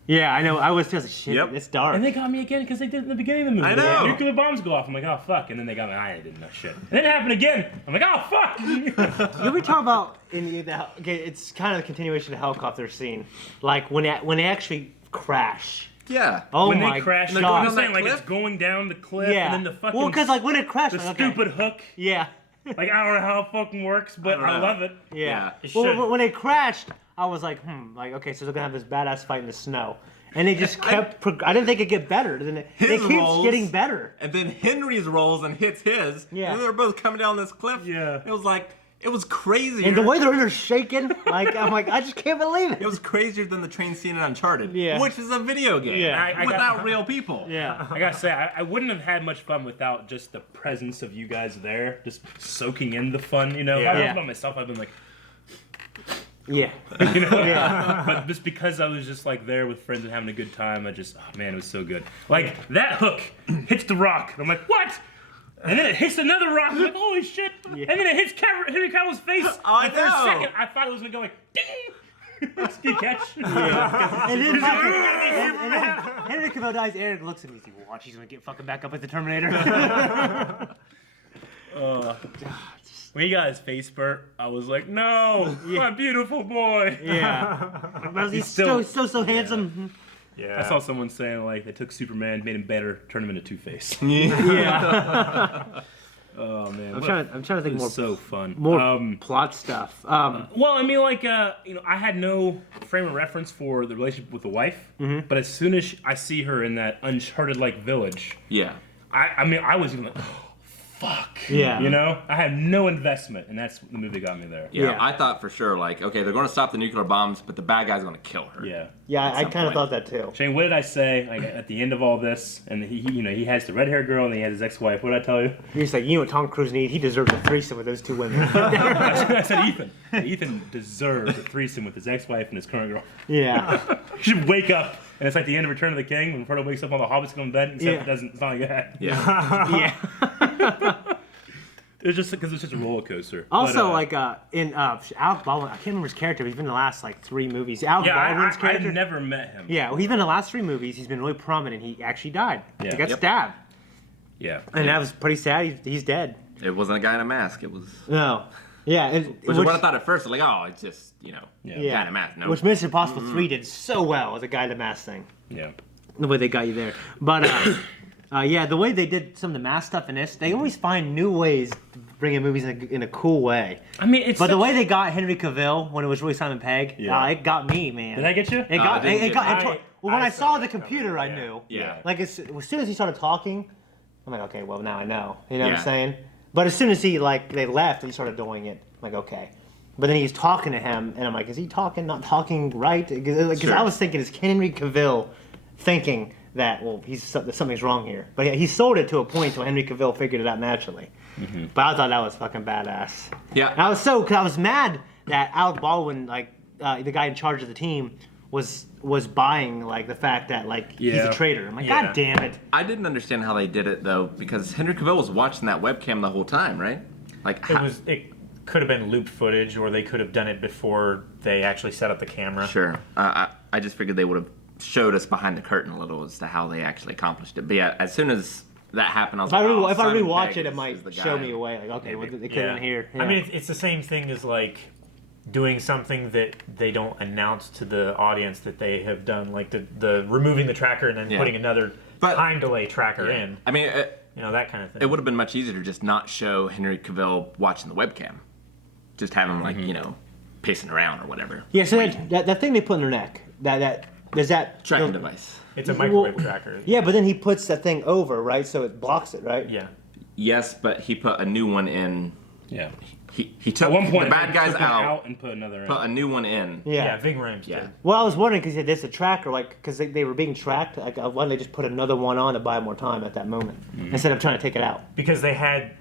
Yeah, I know. I was just like, shit, it's dark. and they got me again because they did it in the beginning of the movie. I know. Nuclear bombs go off. I'm like, oh fuck. And then they got me. I didn't know shit. And then it happened again. I'm like, oh fuck. You ever talk about okay? It's kind of a continuation of the helicopter scene, like when they actually crash. Yeah. Oh when my they crash, god! I'm down saying that like it's cliff? going down the cliff, Yeah. and then the fucking well, because like when it crashed, the like, okay. stupid hook. Yeah. Like I don't know how it fucking works, but I know. love it. Yeah. It Well, should. when they crashed, I was like, like okay, so they're gonna have this badass fight in the snow, and they just kept. I didn't think it'd get better. Then it His keeps rolls- getting better. And then Henry's rolls and hits his. Yeah. And they're both coming down this cliff. Yeah. It was like, it was crazy. And the way they're in there shaking, like I'm like, I just can't believe it. It was crazier than the train scene in Uncharted, Yeah. which is a video game Yeah. I got- without real people. Yeah. I gotta say, I wouldn't have had much fun without just the presence of you guys there, just soaking in the fun. You know, if I was Yeah. by myself, I'd been like, Yeah. you know. Yeah. But just because I was just like there with friends and having a good time, oh man, it was so good. Like that hook hits the rock, and I'm like, what? And then it hits another rock. I'm like, holy shit! Yeah. And then it hits Henry Cavill's face. I and for a know. second, I thought it was gonna go like, ding. Good catch. And then, and then Henry Cavill dies. Eric looks at me. He's like, watch, he's gonna get fucking back up at the Terminator. When he got his face burnt, I was like, no, my beautiful boy. Yeah. But he's still- so handsome. Yeah. I saw someone saying like they took Superman, made him better, turned him into Two-Face. Yeah. Oh man, I'm trying to think it was more so fun. plot stuff. Well, I mean, like, I had no frame of reference for the relationship with the wife, but as soon as I see her in that Uncharted-like village, Yeah. I mean, I was even like, oh, fuck. Yeah. You know? I had no investment, and that's the movie got me there. Yeah, Yeah. I thought for sure, like, okay, they're going to stop the nuclear bombs, but the bad guy's going to kill her. Yeah. Yeah, I some kind of point. thought that too. Shane, what did I say like, at the end of all this? And he has the red-haired girl, and he has his ex-wife. What did I tell you? He's like, you know what Tom Cruise needs? He deserves a threesome with those two women. I said Ethan. Ethan deserves a threesome with his ex-wife and his current girl. Yeah. He should wake up, and it's like the end of Return of the King when Frodo wakes up, all the hobbits go in bed, except Yeah. it doesn't. It's not like that. Yeah. Yeah. It was just because it's just a roller coaster. Also, But, in Alec Baldwin, I can't remember his character, but he's been in the last, 3 movies. Alec Baldwin's I've character. never met him. Yeah, well, he's been in the last 3 movies. He's been really prominent. He actually died. Yeah. He got Yep. stabbed. Yeah. And that was pretty sad. He's dead. It wasn't a guy in a mask. It was. No. Yeah. Which is what I thought at first. Like, oh, it's just, Yeah. guy in a mask. No. Which Mission Impossible 3 did so well as a guy in the mask thing. Yeah. The way they got you there. But, yeah, the way they did some of the mask stuff in this, they always find new ways to bring in movies in a cool way. I mean, it's. But the way they got Henry Cavill when it was really Simon Pegg, Yeah. it got me, man. Did I get you? It got. it didn't It get got. me. Well, when I I saw saw it the computer, I coming, knew. Yeah. Like as soon as he started talking, I'm like, okay, well now I know. You know what Yeah. I'm saying? But as soon as they left and he started doing it, I'm like, okay. But then he's talking to him, and I'm like, is he talking, not talking right? Because Sure. I was thinking, is Henry Cavill thinking that, well, something's wrong here? But yeah, he sold it to a point until Henry Cavill figured it out naturally. But I thought that was fucking badass. Yeah. And I was mad that Alec Baldwin, the guy in charge of the team, was buying like the fact that like he's Yeah. a traitor. I'm like, Yeah. God damn it. I didn't understand how they did it though, because Henry Cavill was watching that webcam the whole time, right? Like, It could have been looped footage, or they could have done it before they actually set up the camera. Sure. I just figured they would have showed us behind the curtain a little as to how they actually accomplished it. But yeah, as soon as that happened, I was If I, like, oh, if I Simon rewatch Pegg it, it is might the show guy. me away. Like, okay, Maybe. well, they couldn't hear. I mean, it's the same thing as like doing something that they don't announce to the audience that they have done, like the removing the tracker and then Yeah. putting another But- time delay tracker Yeah. in. I mean, That kind of thing. it would have been much easier to just not show Henry Cavill watching the webcam. Just have him, like, pacing around or whatever. yeah. So that thing they put in their neck, does that Tracking device. It's a microwave tracker. Yeah, but then he puts that thing over, right? So it blocks it, right? Yeah. Yes, but he put a new one in. Yeah. He took At one point, the bad they guys took one out, and put another in. put a new one in. Yeah, Ving Rhames Yeah. did. Well, I was wondering because there's a tracker, like, because they were being tracked. Like, why don't they just put another one on to buy more time at that moment instead of trying to take it out? Because they had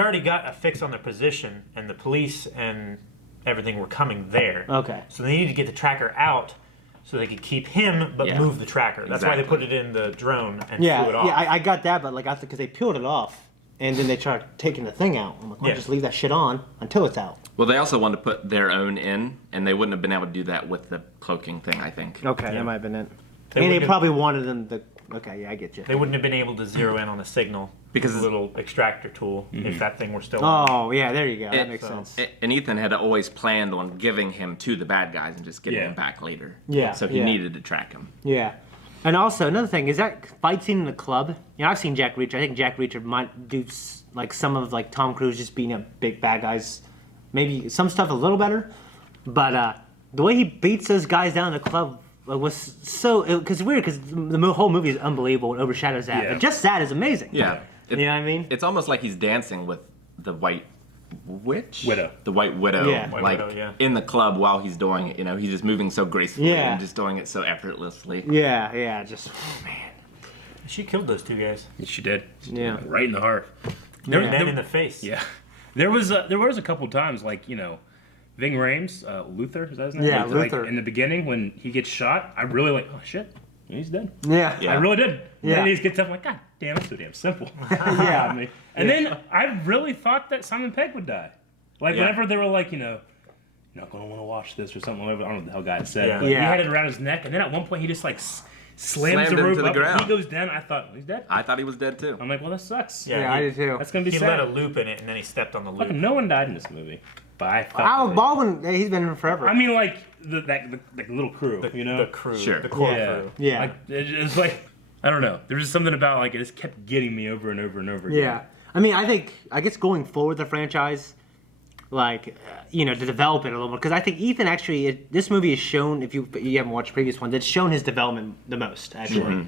already got a fix on their position, and the police and everything were coming there. Okay. So they needed to get the tracker out so they could keep him but Yeah. move the tracker. That's why they Exactly. put it in the drone and Yeah, flew it off. yeah, I got that, but like after because they peeled it off and then they tried taking the thing out. I'm like, well, Yeah. just leave that shit on until it's out. Well, they also wanted to put their own in, and they wouldn't have been able to do that with the cloaking thing, I think. Okay, Yeah. that might have been it. They And they wouldn't have- probably wanted them to. Okay, yeah, I get you. They wouldn't have been able to zero in on the signal Because- with a little extractor tool if that thing were still on. Oh, yeah, there you go. That It- makes so- sense. And Ethan had always planned on giving him to the bad guys and just getting Yeah. him back later. Yeah, So he yeah. needed to track him. Yeah. And also, another thing is that fight scene in the club. You know, I've seen Jack Reacher. I think Jack Reacher might do like some of like Tom Cruise just beating up big bad guys. Maybe some stuff a little better. But the way he beats those guys down in the club was so. Because it's weird because the whole movie is unbelievable and overshadows that. Yeah. But just that is amazing. Yeah. You know what I mean? It's almost like he's dancing with the white witch? Widow. The white widow. Yeah. White like Widow, yeah. in the club while he's doing it. He's just moving so gracefully Yeah. and just doing it so effortlessly. Yeah, yeah. Just, oh, man. She killed those two guys. She did. Yeah. Right in the heart. And then in the face. Yeah. There was a couple times, like, Ving Rhames, Luther, is that his name? Yeah, Like, Luther. in the beginning, when he gets shot, I really like, oh shit, he's dead. Yeah. Yeah. I really did. Yeah. And then he gets up, like, God damn, it's so damn simple. Yeah. I mean, and then I really thought that Simon Pegg would die. Like, Yeah. whenever they were like, you're not going to want to watch this or something, whatever, I don't know what the hell guy said, Yeah. but he Yeah. had it around his neck, and then at one point he just, like, slams Slammed the him rope to the up, and ground. he goes down. I thought, he's dead. I thought he was dead too. I'm like, well, that sucks. Yeah. Yeah, I did too. That's going to be He sad. let a loop in it and then he stepped on the loop. Fucking no one died in this movie. But I felt Al that Baldwin, he's been in forever. I mean, like, the little crew, The crew. Sure. The core Yeah. crew. Yeah. Like, it's like, I don't know. There was just something about, like, it just kept getting me over and over and over again. Yeah, I mean, I guess going forward the franchise, like, to develop it a little more, because I think Ethan actually, this movie has shown, if you haven't watched the previous ones, it's shown his development the most actually.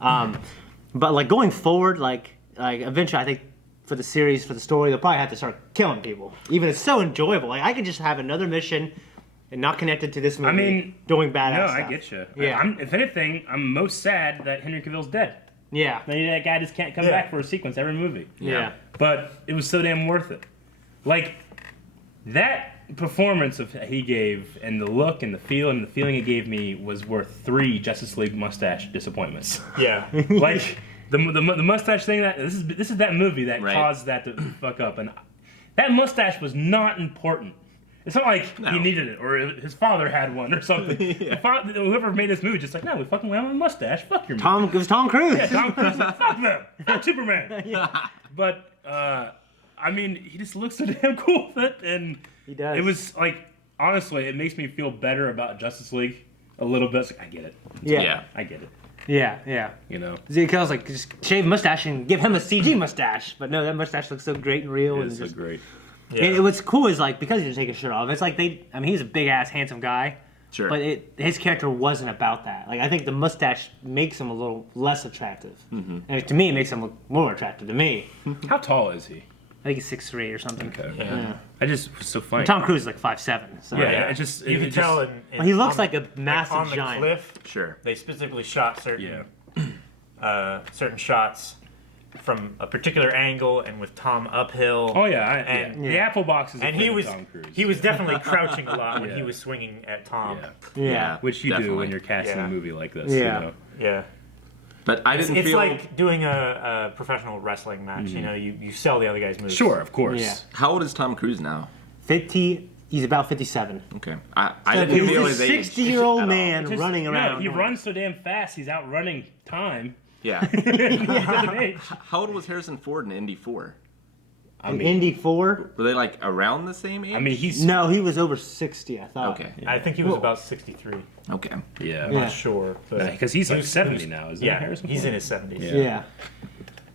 But like going forward, like eventually, I think for the series, for the story, they'll probably have to start killing people. Even it's so enjoyable. Like I could just have another mission and not connected to this movie. I mean, doing badass No, stuff. I get you. Yeah. If anything, I'm most sad that Henry Cavill's dead. Yeah. Maybe that guy just can't come Yeah. back for a sequence every movie. Yeah. But it was so damn worth it. Like, that performance of he gave, and the look and the feel and the feeling it gave me was worth 3 Justice League mustache disappointments. Yeah. Like, the mustache thing, this is that movie that Right. caused that to fuck up. And that mustache was not important. It's not like he No. needed it, or his father had one, or something. The whoever made this movie just like, no, we fucking have a mustache. Fuck your It was Tom Cruise. yeah, Tom Cruise. Fuck them. Fuck Superman. But I mean, he just looks so damn cool with it, and He does. it was like, honestly, it makes me feel better about Justice League a little bit. It's like, I get it. Yeah. Yeah. I get it. Yeah. Yeah. Because I was like, just shave a mustache and give him a CG mustache. But no, that mustache looks so great and real. And It's so just, great. Yeah. and what's cool is like because he didn't take his shirt off. It's like he's a big ass handsome guy. Sure. But his character wasn't about that. Like I think the mustache makes him a little less attractive. Mm-hmm. And to me, it makes him look more attractive to me. How tall is he? I think he's 6'3" or something. Okay. Yeah. I just was so funny. Tom Cruise is like 5'7". So. Yeah, Yeah. it just You it can just- tell in Well, he looks on- like a massive on the giant. cliff. Sure. They specifically shot certain Yeah. certain shots from a particular angle and with Tom uphill. Oh yeah, And- the apple box is. And a he fan of was Tom Cruise. he was definitely crouching a lot when Yeah. he was swinging at Tom. Yeah. which you do definitely. when you're casting Yeah. a movie like this. Yeah. You know? Yeah. But I didn't It's feel. like doing a professional wrestling match. You know, you sell the other guy's moves. Sure, of course. Yeah. How old is Tom Cruise now? 50. He's about 57. Okay, I didn't He's feel a his age 60-year-old at all. man Just- running around. No, he runs so damn fast. He's outrunning time. Yeah. He doesn't age. How old was Harrison Ford in Indy 4? I In mean, Indy 4? Were they like around the same age? I mean, he's No, he was over 60, I thought. Okay. I think he was about 63. Okay. yeah, I'm Yeah. not sure. but because he's like he was- 70 now, isn't Yeah, he, Harrison he's Ford? in his 70s. Yeah. Yeah.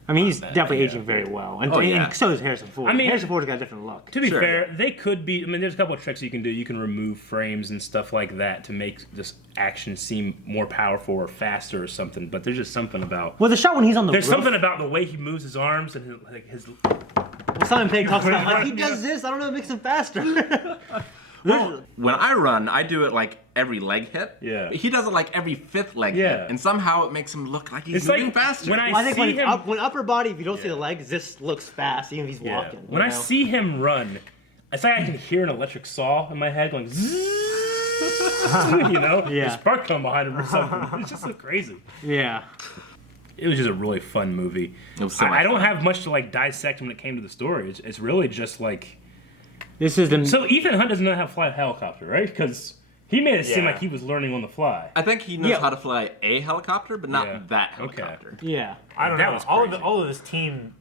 I mean, he's definitely yeah. aging very well. And, Oh, yeah. and so is Harrison Ford. I mean- Harrison Ford's got a different look. To be Sure. fair, they could be. I mean, there's a couple of tricks you can do. You can remove frames and stuff like that to make this action seem more powerful or faster or something. But there's just something about. Well, the shot when he's on the There's roof, something about the way he moves his arms and his Simon Pegg talks about, like, he does this, I don't know, it makes him faster. When I run, I do it like every leg hit. Yeah. But he does it like every fifth leg Yeah. hit. And somehow it makes him look like he's It's moving like faster. when I Well, I think see him. when upper body, if you don't see Yeah. the legs, this looks fast, even if he's Yeah. walking. you When I know? see him run, it's like I can hear an electric saw in my head going zzz, you know? Yeah. There's spark coming behind him or something. It's just so crazy. Yeah. It was just a really fun movie. It was so much I don't fun. have much to like dissect when it came to the story. It's really just like. This is the. So Ethan Hunt doesn't know how to fly a helicopter, right? Because he made it seem Yeah. like he was learning on the fly. I think he knows Yeah. how to fly a helicopter, but not Yeah. that Okay. helicopter. yeah. I don't That know. was All of crazy. all of this team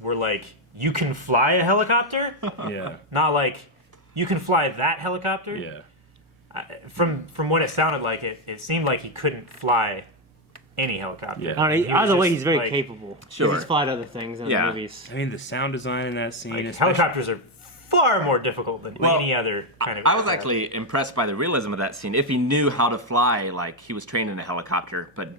were like, you can fly a helicopter, Yeah, not like you can fly that helicopter. yeah. From what it sounded like, it seemed like he couldn't fly any helicopter. Yeah. I don't know, He was either way, just, he's very like- capable. Sure. He's fought other things in Yeah. the movies. I mean, the sound design in that scene. Like, especially- helicopters are far more difficult than Well, any other kind of. I was aircraft. actually impressed by the realism of that scene. If he knew how to fly, like he was trained in a helicopter, but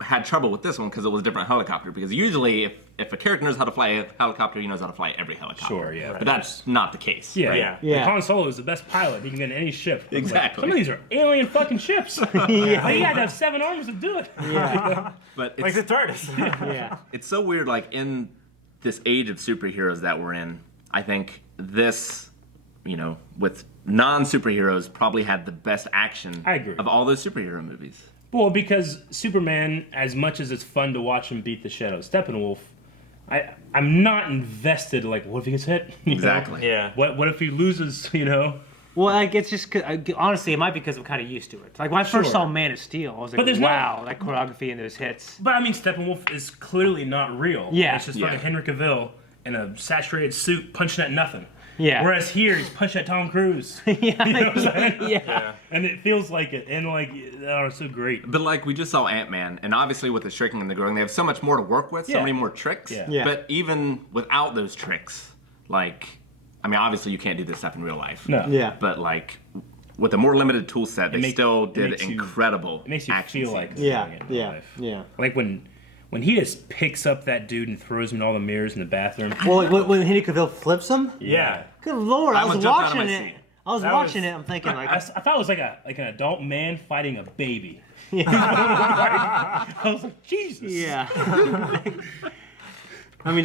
had trouble with this one because it was a different helicopter. Because usually, if a character knows how to fly a helicopter, he knows how to fly every helicopter. Sure, yeah. But that's not the case. Yeah, right? Yeah. Yeah. Like, Han Solo is the best pilot he can get in any ship. I'm like, Exactly. some of these are alien fucking ships. Like, you had to have 7 arms to do it. Yeah. But like it's, the TARDIS. Yeah. it's so weird. Like in this age of superheroes that we're in, I think this, with non-superheroes, probably had the best action I agree. of all those superhero movies. Well, because Superman, as much as it's fun to watch him beat the shit out of Steppenwolf, I'm not invested. Like, what if he gets hit? You know? Exactly. Yeah. What if he loses? You know. Well, like, it's just, honestly, it might be because I'm kind of used to it. Like, when I first Sure. saw Man of Steel, I was But like, there's wow, that choreography and those hits. But I mean, Steppenwolf is clearly not real. Yeah. It's just Yeah. fucking Henry Cavill in a saturated suit punching at nothing. Yeah. Whereas here, he's punching at Tom Cruise. yeah. You know what I'm saying? Yeah. And it feels like it. And like, oh, it's so great. But like we just saw Ant-Man, and obviously with the shrinking and the growing, they have so much more to work with, so Yeah. many more tricks. Yeah. Yeah. But even without those tricks, like, I mean, obviously you can't do this stuff in real life. No. Yeah. But like, with a more limited tool set, they still did makes you- incredible. It makes you action feel like scenes. Yeah. doing it in real Yeah. life. Yeah. Like when he just picks up that dude and throws him in all the mirrors in the bathroom. Well, when Henry Cavill flips him? Yeah. Good lord, I I was almost jumped out of watching my it. seat. I was That watching was- it, I'm thinking, like, I thought it was like an adult man fighting a baby. I was like, Jesus. yeah. I mean,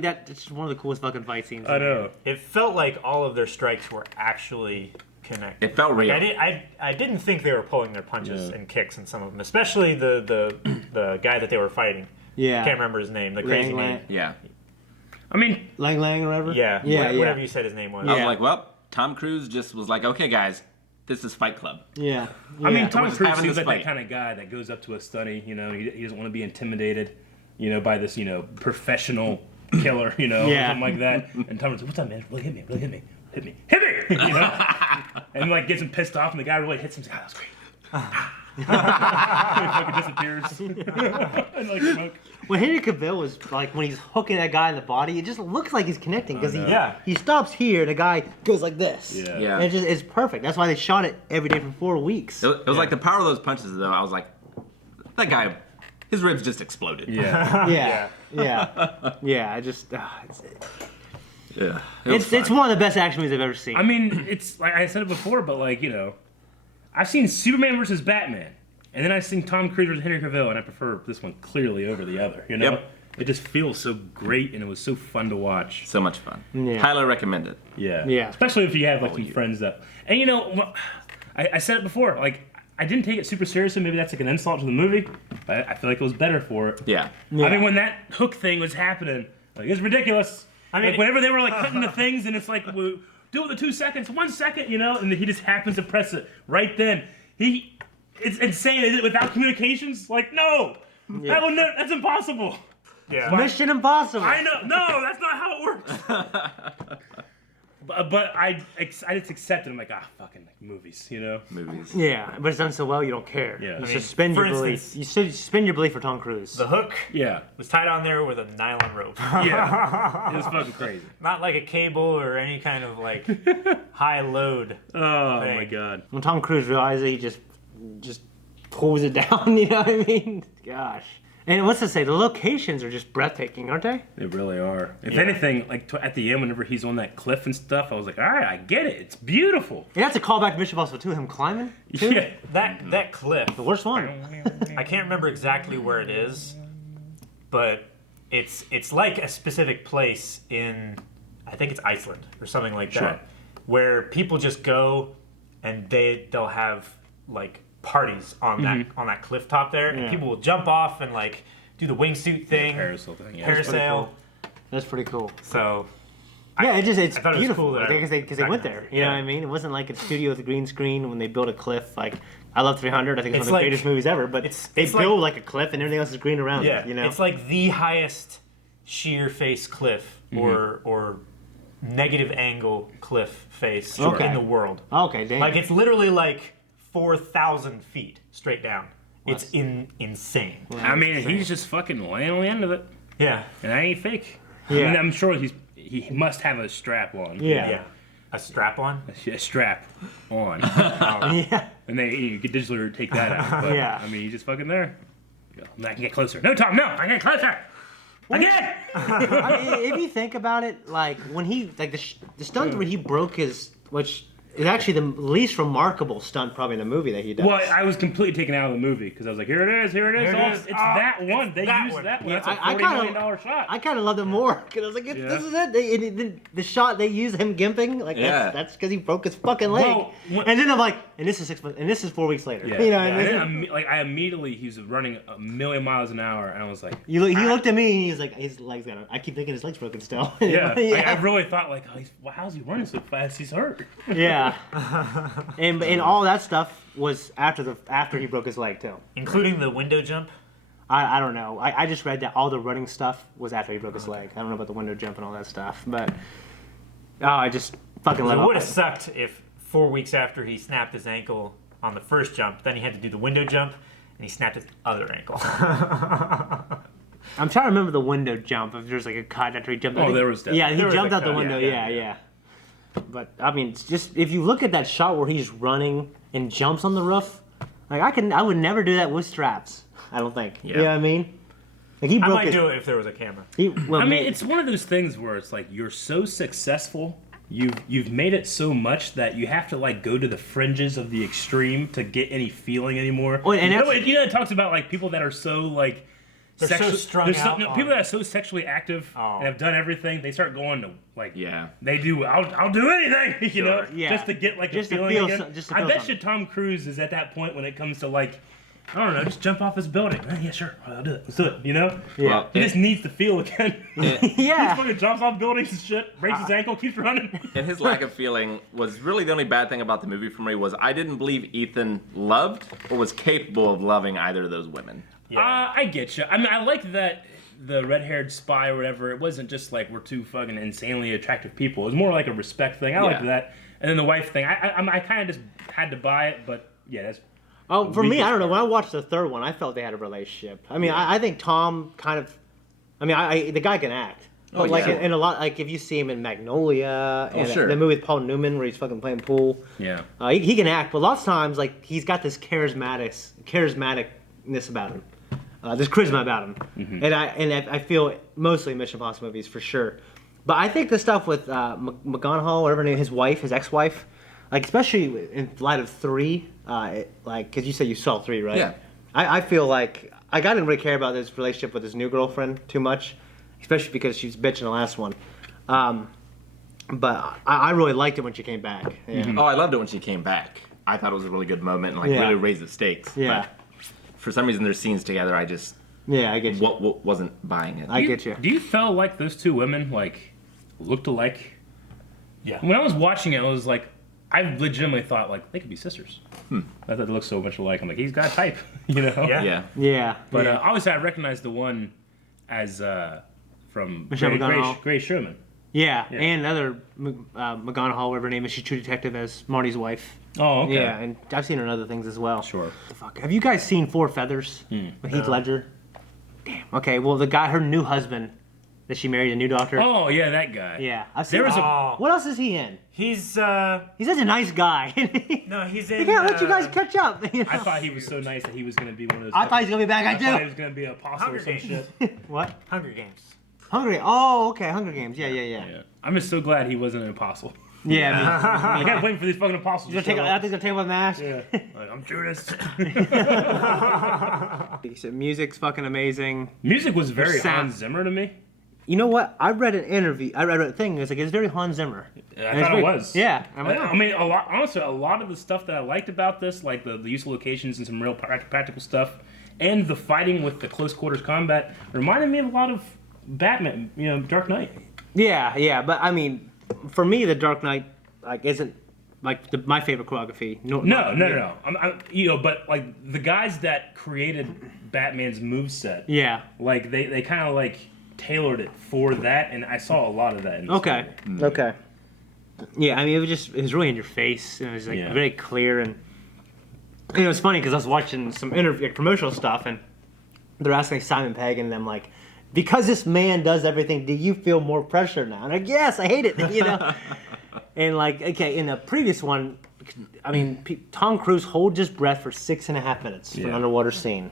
that's just one of the coolest fucking fight scenes. I know. It felt like all of their strikes were actually connected. It felt real. I didn't think they were pulling their punches Yeah. and kicks in some of them, especially the guy that they were fighting. Yeah. Can't remember his name. The crazy Lang name. Yeah. I mean, Lang Lang or whatever? Yeah. Yeah, yeah. Whatever you said his name was. I was Yeah. like, well, Tom Cruise just was like, okay, guys, this is Fight Club. Yeah. I mean, Yeah. Tom We're just Cruise having seems this like that fight. kind of guy that goes up to a study. You know, he doesn't want to be intimidated. You know, by this professional killer. You know, Yeah. or something like that. And Tom Cruise, what's up, man? Really hit me. Really hit me. Hit me. Hit me. You know, and like gets him pissed off, and the guy really hits him. He's like, oh, that was great. He fucking disappears. And like smoke. When Henry Cavill was like, when he's hooking that guy in the body, it just looks like he's connecting because know. Yeah. he stops here, the guy goes like this. Yeah. Yeah. And it's perfect. That's why they shot it every day for 4 weeks. It was like the power of those punches, though. I was like, that guy, his ribs just exploded. Yeah. Yeah. Yeah. Yeah. I just, Yeah. It was it's fun. one of the best action movies I've ever seen. I mean, it's like I said it before, but like I've seen Superman versus Batman, and then I've seen Tom Cruise versus Henry Cavill, and I prefer this one clearly over the other. You know, Yep. It just feels so great, and it was so fun to watch. So much fun. Yeah. Highly recommend it. Yeah. Yeah. Especially if you have like some friends that, and you know, I said it before, like I didn't take it super seriously. Maybe that's like an insult to the movie, but I feel like it was better for it. Yeah. Yeah. I mean, when that hook thing was happening, like it's ridiculous. I mean, like whenever they were like cutting the things, and it's like, well, do it in 2 seconds, 1 second, you know, and he just happens to press it right then. It's insane. Is it without communications? Like, no, that's impossible. yeah. Mission Impossible. I know. No, that's not how it works. but I just accepted. I'm like, fucking like movies, you know. Movies. Yeah, but it's done so well you don't care. Yeah. You I mean, suspend your for belief. instance- You suspend your belief for Tom Cruise. The hook Yeah. was tied on there with a nylon rope. Yeah. It was fucking crazy. Not like a cable or any kind of like high load. Oh Thing. my god. When Tom Cruise realizes he just pulls it down, you know what I mean? Gosh. And what's to say? The locations are just breathtaking, aren't they? They really are. If Yeah. anything, like at the end, whenever he's on that cliff and stuff, I was like, all right, I get it. It's beautiful. And that's a callback to Mission Impossible 2, him climbing. Too. Yeah. That cliff. The worst one. I can't remember exactly where it is, but it's like a specific place in, I think it's Iceland or something like Sure. that, where people just go and they'll have like parties on that cliff top there, and Yeah. people will jump off and like do the wingsuit thing, Parasail thing. Yeah. parasail. That's pretty cool. So Yeah, it's I thought it was beautiful cool that because they went there. You know what I mean? It wasn't like a studio with a green screen when they built a cliff. Like I love 300. I think it's It's one of the like- greatest movies ever. But it's they like- build like a cliff and everything else is green around yeah, it. You know? it's like the highest sheer face cliff or negative angle cliff face Okay. in the world. Okay, dang. Like it's literally like 4,000 feet straight down. It's insane. I mean, he's just fucking laying on the end of it, Yeah. and that ain't fake. Yeah. I mean, I'm sure he must have a strap on. Yeah. Yeah. A strap on? A strap on. yeah. And you could digitally take that out. But, Yeah. I mean, he's just fucking there. I can get closer. No, Tom, no, I can get closer. Again! I mean, if you think about it, like when he like the stunt where he broke his, which is actually the least remarkable stunt probably in the movie that he does. Well, I was completely taken out of the movie because I was like, here it is, here it is. Here it Oh, is. it's Oh, that one. it's They that used one. that one. Yeah, That's a I $40 kinda- million shot. I kind of loved it more because I was like, this is it. The shot they used him gimping, like Yeah. that's because he broke his fucking leg. Well, when- and then I'm like, and this is 6 months, and this is 4 weeks later. Yeah. You know, what And I then mean? I immediately, he was running 1,000,000 miles an hour, and I was like, He looked at me and he was like, his leg's gonna. I keep thinking his leg's broken still. yeah. yeah. I really thought, like, how's he running so fast? He's hurt. Yeah. and all that stuff was after he broke his leg too. Including the window jump. I don't know. I just read that all the running stuff was after he broke his leg. I don't know about the window jump and all that stuff, but I just fucking It love would it. have sucked if 4 weeks after he snapped his ankle on the first jump, then he had to do the window jump, and he snapped his other ankle. I'm trying to remember the window jump. If there's like a cut after he jumped. Oh, there was definitely- Yeah, he There was jumped a out the cut, window. yeah, Yeah. But I mean, it's just if you look at that shot where he's running and jumps on the roof, like I would never do that with straps. I don't think. Yeah. You know what I mean? Like he I broke might his. do it if there was a camera. Well, I mean, it's one of those things where it's like you're so successful, you've made it so much that you have to like go to the fringes of the extreme to get any feeling anymore. Oh, and you know, that's- it talks about like people that are so like They're so strung out no, on- people that are so sexually active Oh. and have done everything. They start going to like Yeah. they do. I'll do anything, you know, Yeah. just to get like Just a to feeling feel again. so- just to I feel bet something. you Tom Cruise is at that point when it comes to like. I don't know, just jump off this building. Yeah, sure, I'll do it. Let's do it, you know? Yeah. Well, He just needs to feel again. He yeah. fucking jumps off buildings and shit, breaks his ankle, keeps running. And his lack of feeling was really the only bad thing about the movie for me was I didn't believe Ethan loved or was capable of loving either of those women. I get you. I mean, I like that the red-haired spy or whatever, it wasn't just like we're two fucking insanely attractive people. It was more like a respect thing. I liked Yeah. that. And then the wife thing, I kind of just had to buy it, but yeah, that's... Oh, for me, weakest I don't know. part. When I watched the third one, I felt they had a relationship. I mean, I think Tom kind of. I mean, the guy can act. But like yeah. in a lot, like if you see him in Magnolia and sure. the movie with Paul Newman where he's fucking playing pool, Yeah. he can act. But lots of times, like he's got this charismaticness about him, this charisma about him, and I feel mostly Mission Impossible movies for sure. But I think the stuff with McGonagall, whatever her name, his wife, his ex-wife, like especially in light of 3, like because you said you saw 3, right? Yeah. I feel like I didn't really care about his relationship with his new girlfriend too much, especially because she was bitching the last one. But I really liked it when she came back. Yeah. Oh, I loved it when she came back. I thought it was a really good moment and like really raised the stakes. Yeah. But for some reason, their scenes together, I just I get you. wasn't buying it. I get you. Do you feel like those two women like looked alike? Yeah. When I was watching it, I was like, I legitimately thought like they could be sisters. I thought they looked so much alike. I'm like, he's got a type, you know? Yeah. Yeah. But obviously, I recognized the one as from Michelle McGonagall. Grace Sherman. Yeah, and other McGonagall, whatever her name is, she's True Detective as Marty's wife. Oh, okay. Yeah, and I've seen her in other things as well. Sure. The fuck? Have you guys seen Four Feathers with Heath Ledger? Damn. Okay, well, the guy, her new husband, that she married, a new doctor. Oh, yeah, that guy. Yeah, I've seen. There was What else is he in? He's He's such a nice guy. no, he's in. He can't let you guys catch up. You know? I thought he was so nice that he was going to be one of those. I thought he was gonna be a bad I guy thought he too. was going to be an apostle Hunger or some Games. shit. What? Hunger Games. Hungry? Oh, okay, Hunger Games. Yeah. Yeah. I'm just so glad he wasn't an apostle. Yeah. I kept waiting for these fucking apostles to show I up. think he's gonna take off the mask. Yeah. Like, I'm Judas. He said music's fucking amazing. Music was very Sound. Hans Zimmer to me. You know what? I read an interview. I read a thing. It's like it's very Hans Zimmer. I thought it was. Yeah. I'm like, I mean, a lot. Honestly, a lot of the stuff that I liked about this, like the use of locations and some real practical stuff, and the fighting with the close quarters combat, reminded me of a lot of Batman. You know, Dark Knight. Yeah. But I mean, for me, the Dark Knight like isn't like my favorite choreography. No. You know, but like the guys that created Batman's moveset, Yeah. like they kind of like tailored it for that, and I saw a lot of that. In this Okay. movie. Okay. Yeah, I mean, it was really in your face, and it was like Yeah. very clear, and it was funny because I was watching some promotional stuff, and they're asking Simon Pegg and them like, because this man does everything, do you feel more pressure now? And I'm like, yes, I hate it, you know. And like, okay, in the previous one, I mean, Tom Cruise holds his breath for 6.5 minutes for an underwater scene,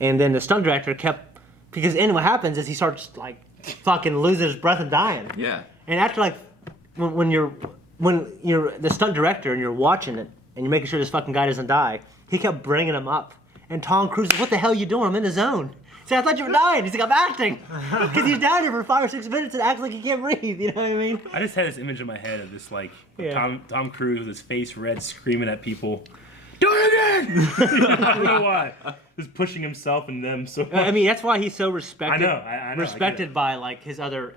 and then the stunt director kept. Because then what happens is he starts like fucking losing his breath and dying. Yeah. And after like when you're the stunt director and you're watching it and you're making sure this fucking guy doesn't die, he kept bringing him up. And Tom Cruise is, what the hell are you doing? I'm in the zone. He said, I thought you were dying. He's like, I'm acting. Because he's down here for 5 or 6 minutes and acts like he can't breathe. You know what I mean? I just had this image in my head of this like Yeah. Tom Cruise with his face red, screaming at people. Do it again! I don't know why. Just pushing himself and them so much. I mean, that's why he's so respected. I know, Respected by like his other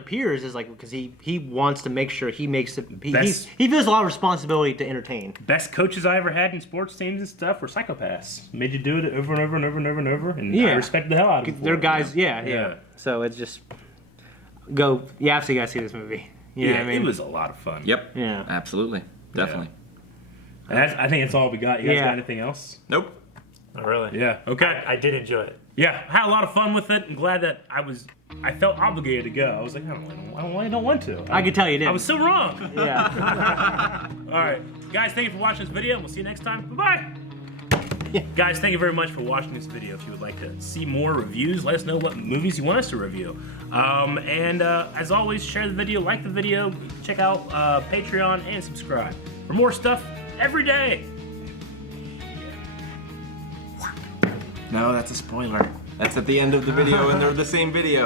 peers is like because he wants to make sure he makes it. He feels a lot of responsibility to entertain. Best coaches I ever had in sports teams and stuff were psychopaths. Made you do it over and over and over and over and over, and I respect the hell out of them. They're for it. guys, yeah. So it's just you absolutely gotta see this movie. You know what I mean? It was a lot of fun. Yep. Yeah. Absolutely. Definitely. And I think that's all we got. You guys Yeah. got anything else? Nope. Oh, really? Yeah. Okay. I did enjoy it. Yeah, I had a lot of fun with it. I'm glad that I felt obligated to go. I was like, I don't want to. I could tell you did. I was so wrong. Yeah. All right, guys, thank you for watching this video. We'll see you next time. Bye-bye. Guys, thank you very much for watching this video. If you would like to see more reviews, let us know what movies you want us to review. As always, share the video, like the video, check out Patreon, and subscribe for more stuff every day. No, that's a spoiler. That's at the end of the video, and they're the same video.